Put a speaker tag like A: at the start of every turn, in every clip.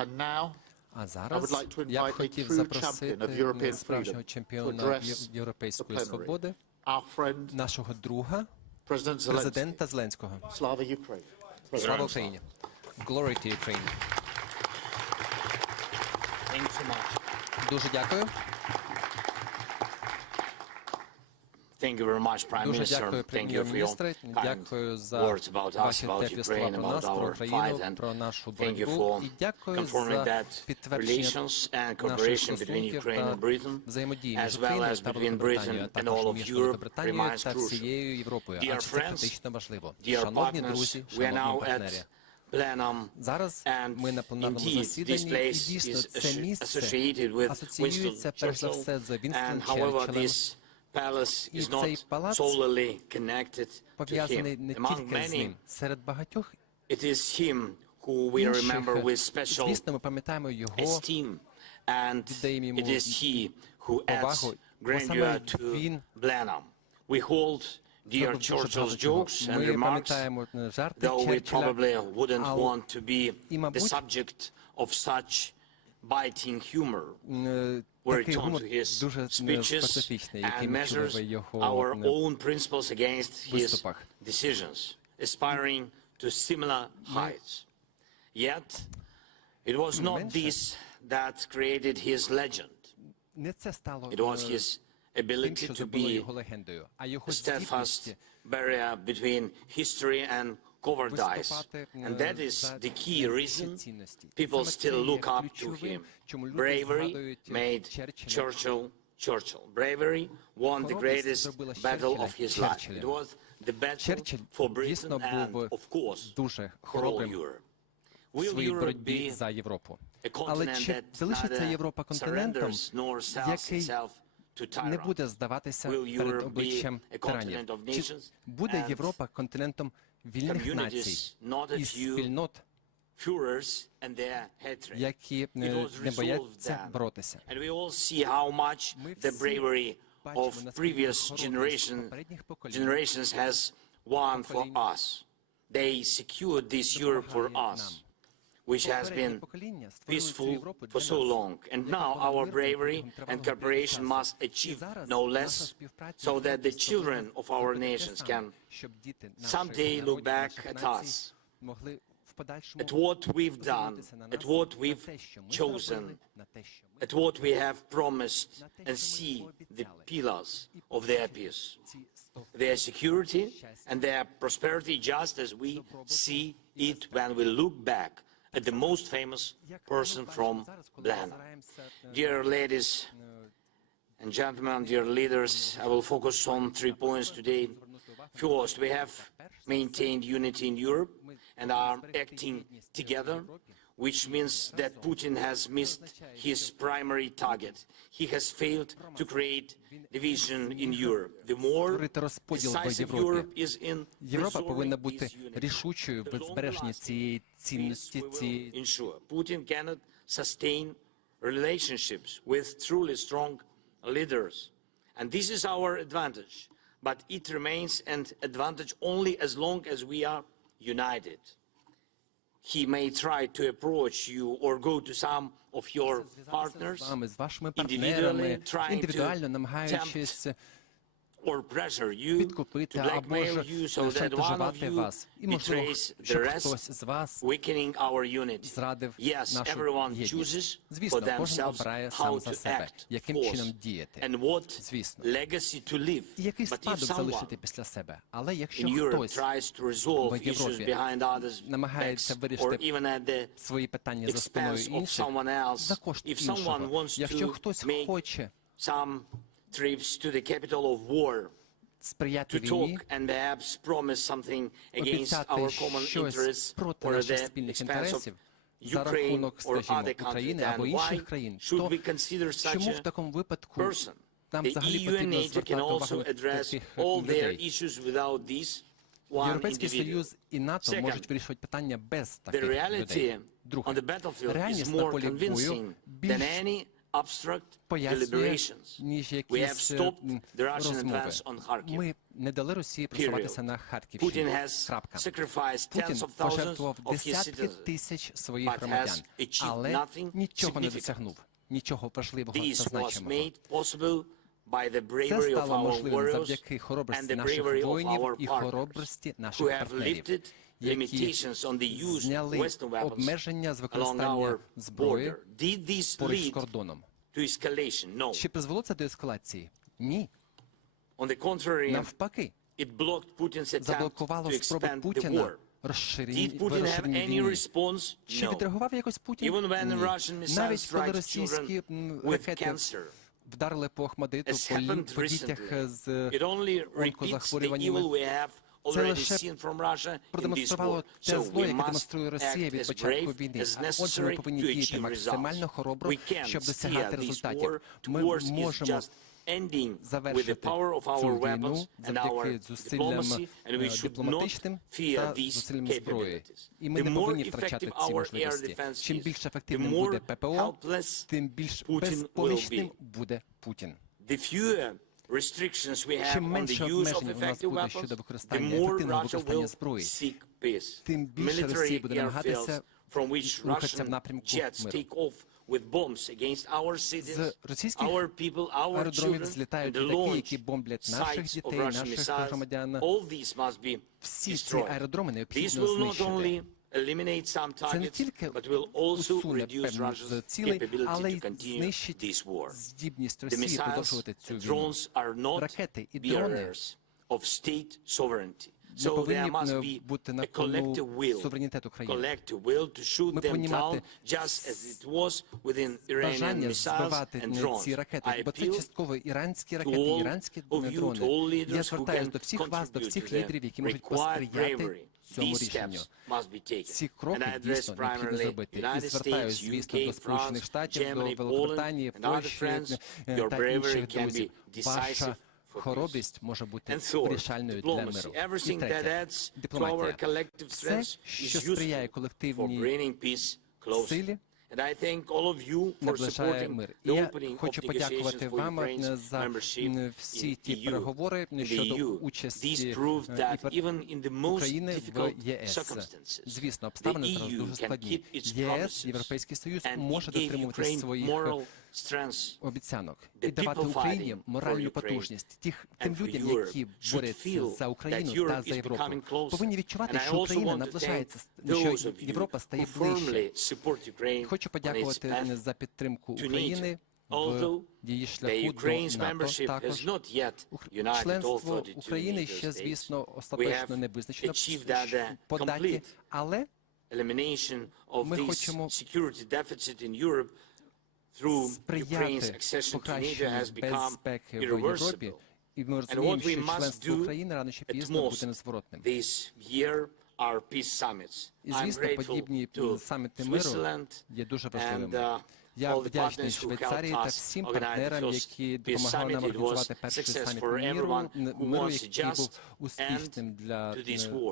A: And now,
B: А зараз я б хотів запросити справжнього чемпіона Європейської свободи, нашого друга, президента Зеленського.
A: Slava Ukraine.
B: Слава Україні! Glory to Ukraine! Дуже дякую.
C: Thank you very much, Prime
B: Дуже
C: Minister.
B: дякую,
C: Thank you for your
B: прем'єр-міністре.
C: kind
B: Дякую за
C: words about us,
B: ваші
C: about
B: теплі слова
C: Ukraine,
B: про
C: about
B: нас, про
C: our
B: Україну,
C: fight, and
B: про нашу
C: thank you
B: боротьбу.
C: for
B: І дякую
C: confirming
B: за
C: that
B: підтвердження
C: relations and
B: наших
C: cooperation between
B: стосунків
C: Ukraine
B: та
C: and Britain,
B: взаємодії
C: as
B: між
C: well
B: Україною
C: as
B: та
C: between
B: Великобританією,
C: Britain
B: а
C: and
B: також
C: all of
B: між
C: Europe,
B: Великобританією
C: remains
B: та
C: crucial.
B: всією Європою,
C: Dear
B: адже це
C: friends,
B: критично важливо.
C: Dear
B: Шановні
C: partners,
B: друзі,
C: we are
B: шановні
C: now
B: партнері,
C: at plenum,
B: Зараз
C: and
B: ми на пленарному
C: indeed, this
B: засіданні, і
C: place
B: дійсно
C: is
B: це
C: associ-
B: місце
C: associated with
B: асоціюється
C: Winston
B: перш за
C: Churchill,
B: все з Вінстоном
C: and however
B: Черчиллем.
C: this palace
B: І
C: is
B: цей
C: not
B: палац
C: solely connected to
B: пов'язаний
C: him.
B: не
C: Among
B: тільки з
C: many,
B: ним. Серед багатьох
C: it is him who we
B: інших,
C: remember with special
B: звісно, ми пам'ятаємо його
C: esteem, and
B: віддаємо йому
C: it is he who
B: повагу,
C: adds
B: бо
C: grandeur
B: саме
C: to
B: він
C: Blenheim. We hold dear
B: дуже
C: Churchill's
B: багато чого.
C: jokes and
B: Ми
C: remarks,
B: пам'ятаємо е, жарти
C: though we
B: Черчилля,
C: probably wouldn't
B: але
C: want to be
B: і,
C: the
B: мабуть,
C: subject of such biting humor
B: where
C: it
B: comes
C: to his speeches and measures our own principles against his decisions, aspiring to similar heights. Yet, it was not this that created his legend. It was his ability to be a steadfast barrier between history and cowardice.
B: виступати
C: And
B: е,
C: that is the key reason people still look up to him. Bravery made Churchill Churchill. Bravery won the greatest battle of his life. It was the battle for Britain and, of course, for all Europe. Will
B: своїй
C: Europe
B: боротьбі
C: be
B: за Європу.
C: a
B: Але
C: continent
B: чи
C: that
B: залишиться Європа континентом, який
C: itself to
B: не буде здаватися
C: Will
B: перед
C: Europe be
B: обличчям
C: a
B: тиранів?
C: continent of
B: Чи
C: nations
B: буде Європа континентом вільних
C: communities,
B: націй
C: not a
B: і
C: few
B: спільнот,
C: Führers and their hatred.
B: які
C: It
B: не,
C: was
B: не
C: resolved
B: бояться
C: then.
B: боротися?
C: And we all see how much
B: Ми
C: the
B: всі
C: bravery
B: бачимо,
C: of
B: наскільки
C: previous
B: хоробрість
C: generation,
B: попередніх поколінь
C: generations has won for
B: поколінь
C: us. They secured this Europe for
B: допомагає
C: us,
B: нам.
C: which has been peaceful for so long. And now our bravery and cooperation must achieve no less so that the children of our nations can someday look back at us, at what we've done, at what we've chosen, at what we have promised, and see the pillars of their peace, their security and their prosperity, just as we see it when we look back at the most famous person from Blenheim. Dear ladies and gentlemen, dear leaders, I will focus on three points today. First, we have maintained unity in Europe and are acting together, which means that Putin has missed his primary target. He has failed to create division in Europe. The more
B: Створити розподіл в
C: decisive
B: Європі.
C: Europe is in
B: Європа повинна
C: preserving
B: бути
C: this unity.
B: рішучою в
C: The
B: збереженні
C: long-lasting
B: цієї
C: peace
B: цінності,
C: we will
B: цієї
C: ensure. Putin cannot sustain relationships with truly strong leaders. And this is our advantage. But it remains an advantage only as long as we are united. He may try to approach you or go to some of your partners
B: з вами, з вашими
C: individually
B: партнерами,
C: trying to
B: індивідуально намагаючись
C: or pressure you
B: підкупити або ж шантажувати вас. І можливо,
C: the
B: хтось
C: rest,
B: з вас
C: weakening our unity.
B: зрадив
C: Yes,
B: нашу
C: everyone
B: єдність.
C: chooses
B: Звісно,
C: for
B: кожен
C: themselves
B: обирає сам
C: how
B: за
C: to
B: себе, яким чином діяти.
C: and what
B: Звісно.
C: legacy to leave.
B: І який спадок залишити після себе. Але якщо хтось в Європі намагається вирішити свої питання за спиною інших, за кошт іншого, якщо хтось хоче
C: trips to the capital of war
B: сприяти
C: to
B: війні,
C: talk and perhaps promise something against
B: обіцяти
C: our common
B: щось
C: interests
B: проти
C: or
B: наших
C: the
B: спільних
C: expense of
B: інтересів за
C: Ukraine
B: рахунок,
C: or
B: скажімо,
C: other countries,
B: України
C: then
B: або
C: why
B: інших країн,
C: should
B: то
C: we consider such
B: чому в
C: a
B: такому випадку
C: person?
B: нам
C: The
B: взагалі
C: EU and
B: потрібно
C: NATO can
B: звертати
C: also
B: увагу
C: address
B: таких пояснює, ніж якісь е, розмови. Ми не дали Росії просуватися на Харківщину. Крапка. Путін пожертвував десятки тисяч своїх громадян, але нічого не досягнув, нічого важливого та значимого. Це стало можливим завдяки хоробрості наших воїнів і хоробрості наших партнерів, які зняли обмеження з використання зброї поруч з кордоном. Чи призвело це до ескалації? Ні. Навпаки, заблокувало спроби Путіна розширені Чи відреагував якось Путін? Ні. Навіть коли російські ракети вдарили по Ахмадиту, по, по дітях
C: е,
B: з
C: е,
B: онкозахворюваннями. Це лише продемонструвало те зло, яке демонструє Росія від початку війни. Отже, ми повинні діяти максимально хоробро, щоб досягати результатів. Ми можемо завершити цю війну завдяки зусиллям е, дипломатичним та зусиллям зброї. І ми не повинні втрачати ці можливості. Чим більш ефективним буде ППО, тим більш безпомічним буде Путін. Чим менше обмежень у нас буде щодо використання ефективного використання зброї, тим більше Росія буде намагатися рухатися в напрямку миру.
C: with bombs against our
B: citizens,
C: our people, our children, the launch of Russian missiles, all these must be destroyed. This will not only eliminate some targets, but will also reduce Russia's capability to continue this war. The missiles, the drones are not bearers of state sovereignty. Ми
B: повинні е, бути на кону суверенітету країни. Ми повинні мати бажання збивати ці ракети, бо це частково іранські ракети, іранські дрони. Я звертаюся до всіх вас, до всіх лідерів, які можуть посприяти цьому рішенню. Ці кроки дійсно необхідно зробити. І звертаюся, звісно, до Сполучених Штатів, до Великобританії, Польщі е, та інших друзів. Ваша хоробрість може бути вирішальною для миру. І третє, дипломатія. Все, що сприяє колективній силі, наближає мир. І я хочу подякувати вам
C: е,
B: за е, всі ті переговори щодо участі е, України в ЄС. Звісно, обставини зараз дуже складні. ЄС, Європейський Союз, може дотримуватися своїх обіцянок і давати Україні моральну потужність тих тим людям, які борються за Україну та за Європу. Повинні відчувати, що Україна наближається що Європа стає ближче. Хочу подякувати за підтримку України. В її шляху до НАТО також членство України ще, звісно, остаточно не визначено по даті, але ми хочемо
C: through Ukraine's accession to has become irreversible. And what we must do at most this year
B: І звісно, подібні саміти миру є дуже важливими. Я вдячний Швейцарії та всім партнерам, які допомагали нам організувати перший саміт миру, миру, який був успішним для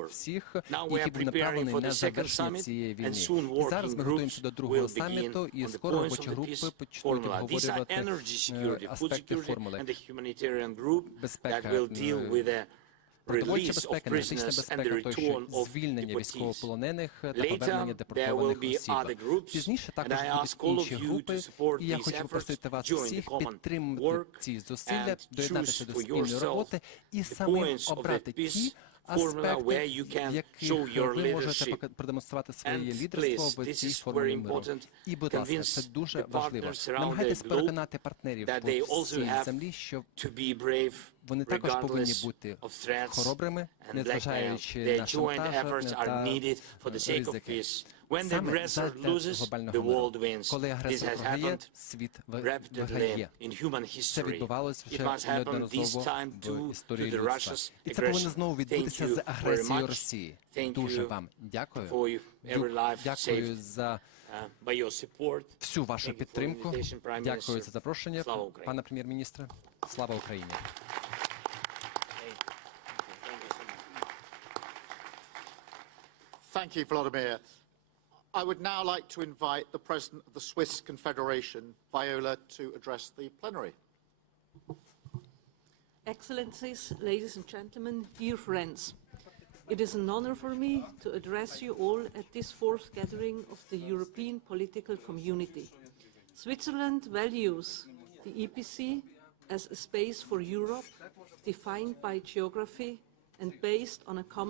B: всіх, який був направлений на завершення цієї війни. І зараз ми готуємося до другого саміту, і скоро робочі групи почнуть обговорювати аспекти формули безпека продовольча безпека, енергетична безпека
C: тощо,
B: звільнення військовополонених та повернення депортованих осіб. Пізніше також будуть інші групи, і я хочу попросити вас всіх підтримати ці зусилля, доєднатися до спільної роботи і самим обрати ті аспекти,
C: в
B: ви можете продемонструвати своє лідерство в цій формулі миру. І, будь ласка, це дуже важливо. Намагайтесь переконати партнерів по всій землі, що вони також повинні бути хоробрими, незважаючи на шантаж,
C: на
B: ризики. Саме задля глобального миру. коли агресор програє, світ виграє. Це відбувалося вже неодноразово в історії людства. І це повинно знову відбутися з агресією Росії. Дуже вам дякую. Дякую за всю вашу підтримку. Дякую за запрошення, пане прем'єр-міністре. Слава Україні.
C: Thank you,
A: I would now like to invite the President of the Swiss Confederation, Viola, to address the plenary.
D: Excellencies, ladies and gentlemen, dear friends, it is an honor for me to address you all at this fourth gathering of the European political community. Switzerland values the EPC as a space for Europe defined by geography and based on a common